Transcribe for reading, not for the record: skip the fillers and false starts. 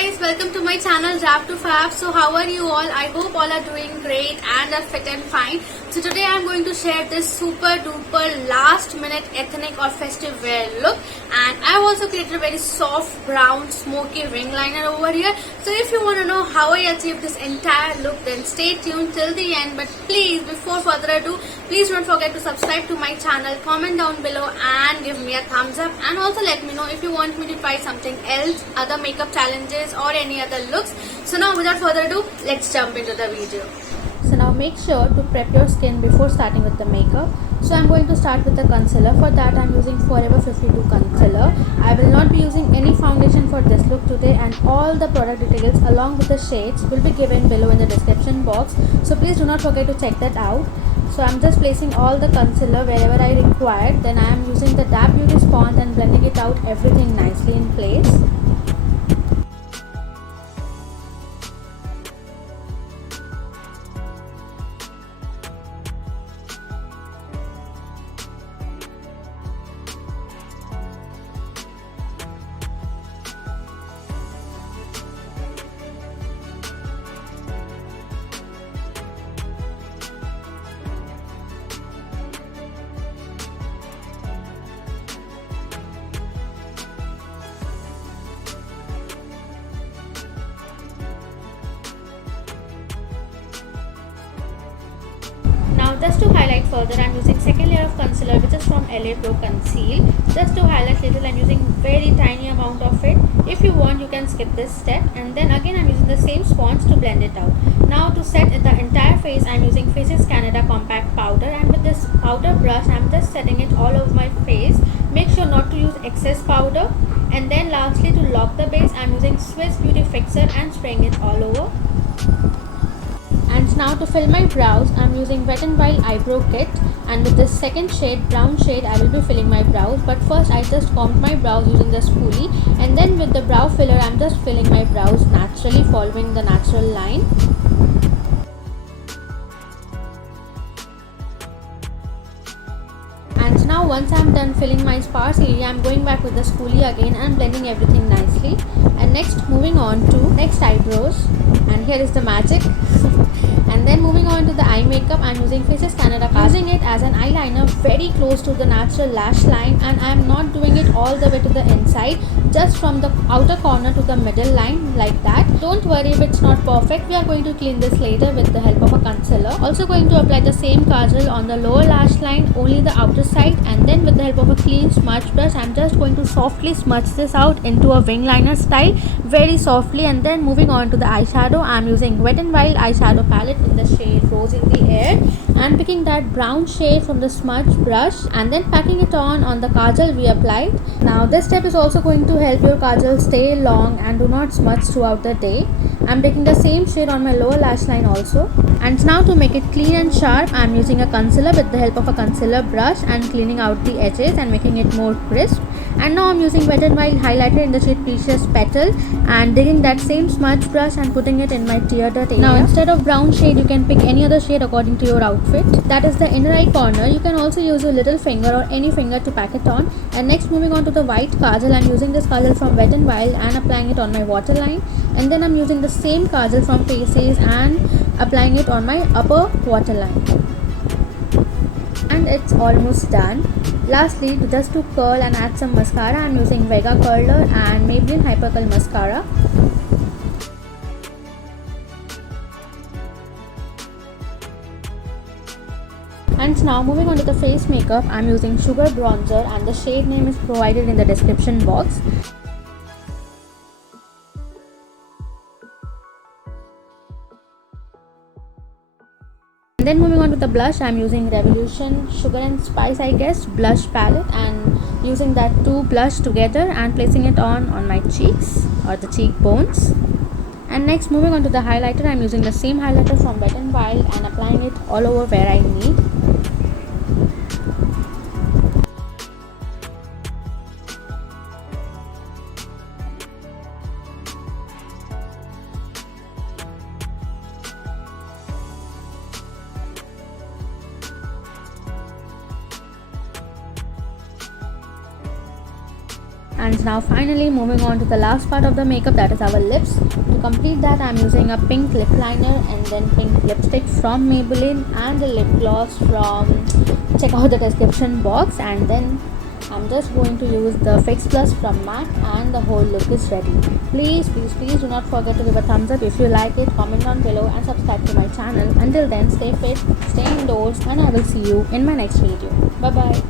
guys, welcome to my channel Drabtofab. So how are you all? I hope all are doing great and are fit and fine. So today I am going to share this super duper last minute ethnic or festive wear look, and I have also created a very soft brown smoky wing liner over here. So if you want to know how I achieved this entire look, then stay tuned till the end. But please, before further ado, please don't forget to subscribe to my channel, comment down below and give me a thumbs up, and also let me know if you want me to try something else, other makeup challenges or any other looks. So now without further ado, let's jump into the video. So now make sure to prep your skin before starting with the makeup. So I'm going to start with the concealer. For that I'm using Forever 52 concealer. I will not be using any foundation for this look today, and all the product details along with the shades will be given below in the description box. So please do not forget to check that out. So I'm just placing all the concealer wherever I require. Then I am using the Drab beauty sponge and blending it out everything nicely in place. Now just to highlight further, I am using second layer of concealer, which is from LA Pro Conceal. Just to highlight little, I am using very tiny amount of it. If you want, you can skip this step. And then again I am using the same sponge to blend it out. Now to set the entire face, I am using Faces Canada Compact Powder, and with this powder brush I am just setting it all over my face. Make sure not to use excess powder. And then lastly, to lock the base, I am using Swiss Beauty Fixer and spraying it all over. And now to fill my brows, I am using Wet n Wild eyebrow kit, and with this second shade, brown shade, I will be filling my brows. But first I just combed my brows using the spoolie, and then with the brow filler I am just filling my brows naturally, following the natural line. And now once I am done filling my sparse area, I am going back with the spoolie again and blending everything nicely. And next, moving on to next eyebrows, and here is the magic. And then moving on to the eye makeup, I am using Faces Canada, using it as an eyeliner very close to the natural lash line, and I am not doing it all the way to the inside, just from the outer corner to the middle line, like that. Don't worry if it's not perfect, we are going to clean this later with the help of a concealer. Also going to apply the same kajal on the lower lash line, only the outer side, and then with the help of a clean smudge brush I am just going to softly smudge this out into a wing liner style, very softly. And then moving on to the eyeshadow, I am using Wet n Wild eyeshadow palette in the shade Rose in the Air, and picking that brown shade from the smudge brush and then packing it on the kajal we applied. Now this step is also going to help your kajal stay long and do not smudge throughout the day. I am taking the same shade on my lower lash line also. And now to make it clean and sharp, I am using a concealer with the help of a concealer brush and cleaning out the edges and making it more crisp. And now I am using Wet n Wild highlighter in the shade Precious Petal and digging that same smudge brush and putting it in my tear duct area. Now instead of brown shade, you can pick any other shade according to your outfit. That is the inner eye corner. You can also use your little finger or any finger to pack it on. And next, moving on to the white kajal, I am using this kajal from Wet n Wild and applying it on my waterline. And then I am using the same kajal from Faces and applying it on my upper waterline. And it's almost done. Lastly, just to curl and add some mascara, I am using Vega Curler and Maybelline Hypercurl mascara. And now moving on to the face makeup, I am using Sugar Bronzer, and the shade name is provided in the description box. And then moving on to the blush, I am using Revolution Sugar and Spice, I guess, blush palette, and using that two blush together and placing it on my cheeks or the cheekbones. And next, moving on to the highlighter, I am using the same highlighter from Wet n Wild and applying it all over where I need. And now finally moving on to the last part of the makeup, that is our lips. To complete that, I'm using a pink lip liner and then pink lipstick from Maybelline and the lip gloss from, check out the description box. And then I'm just going to use the Fix Plus from MAC and the whole look is ready. Please do not forget to give a thumbs up if you like it, comment down below and subscribe to my channel. Until then, stay fit, stay indoors, and I will see you in my next video. Bye bye.